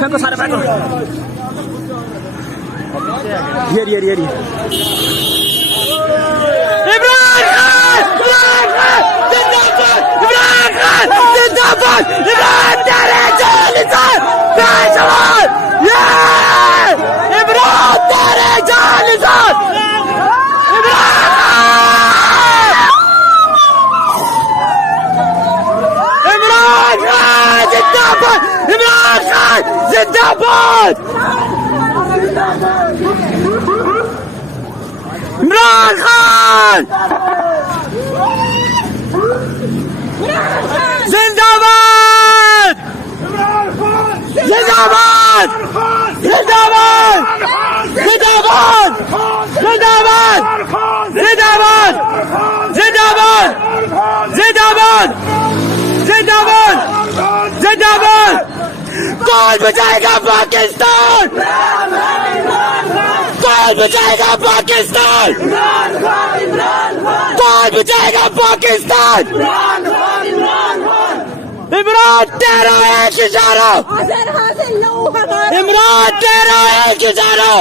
फेंको सारे फेंको। ये इमरान खान जिंदाबाद, इमरान तेरे जालिम पेशवार, ये इमरान तेरे जालिम इमरान खान जिंदाबाद, इमरान खान जिंदाबाद, इमरान खान जिंदाबाद, जिंदाबाद, जिंदाबाद, जिंदाबाद, जिंदाबाद, जिंदाबाद, जिंदाबाद, जिंदाबाद, जिंदाबाद, जिंदाबाद। कौन बचाएगा पाकिस्तान? कौन बचाएगा पाकिस्तान? कौन बचाएगा पाकिस्तान? इमरान तेरा एक इशारा, इमरान तेरा एक इशारा,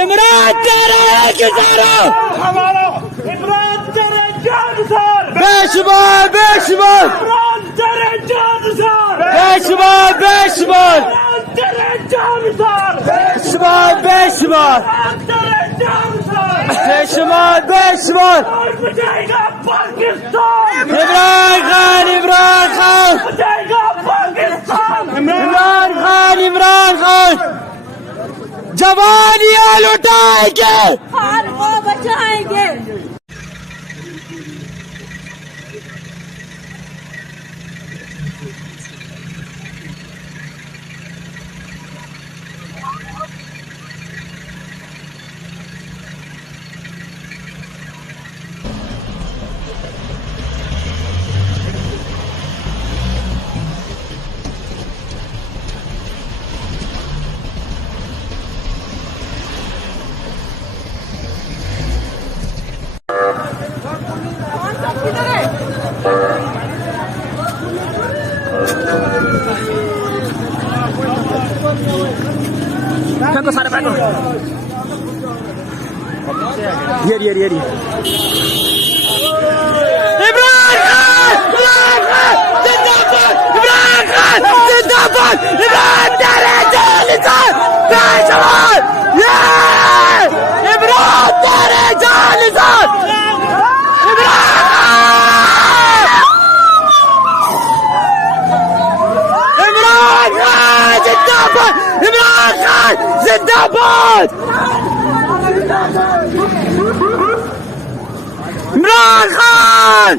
इमरान तेरा एक इशारा, इमरान तेरे जानसार, बेशुमार बेशुमार, इमरान तेरे जानसार, बेशुमार बेशुमार, इमरान तेरे जानसार, बेशुमार बेशुमार, तेरे जानसार। बेशुमार बेशुमार। कौन बचाएगा पाकिस्तान? इमरान खान, इमरान खान, बचाएगा पाकिस्तान। इमरान खान, इमरान खान जवानियां लुटाएंगे, खान को बचाएंगे। फेंको सारे फेंको। ये इमरान खान, इमरान खान जिंदाबाद, इमरान खान जिंदाबाद, इमरान तेरे जालिम पेशवार, ये इमरान तेरे जालिम इमरान खान जिंदाबाद, इमरान खान जिंदाबाद, इमरान खान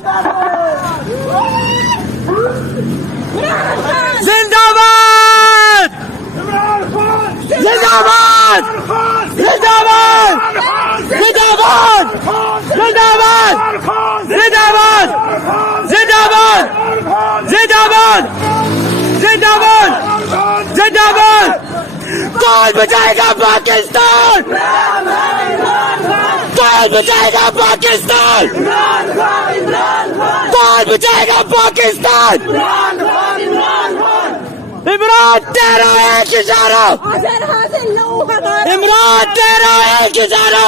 जिंदाबाद, जिंदाबाद, जिंदाबाद, जिंदाबाद, जिंदाबाद, जिंदाबाद, जिंदाबाद, जिंदाबाद, जिंदाबाद, जिंदाबाद। कौन बचाएगा पाकिस्तान? कौन बचाएगा पाकिस्तान? कौन बचाएगा पाकिस्तान? इमरान तेरा एक इशारा, इमरान तेरा एक इशारा,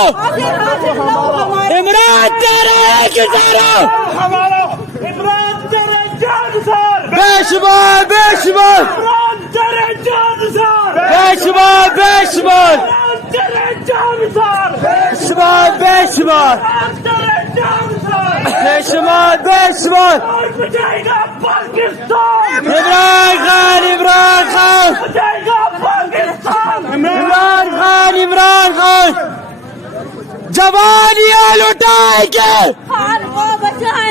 इमरान तेरा एक इशारा, इमरान तेरे जानसार, बेशुमार बेशुमार, इमरान तेरे जानसार, बेशुमार बेशुमार, इमरान तेरे जानसार, बेशुमार बेशुमार, इमरान तेरे जानसार। बेशुमार बेशुमार। कौन बचाएगा पाकिस्तान? इमरान खान, इमरान खान, बचाएगा पाकिस्तान। इमरान खान, इमरान खान जवानियां लुटाएंगे, खान को बचाएंगे।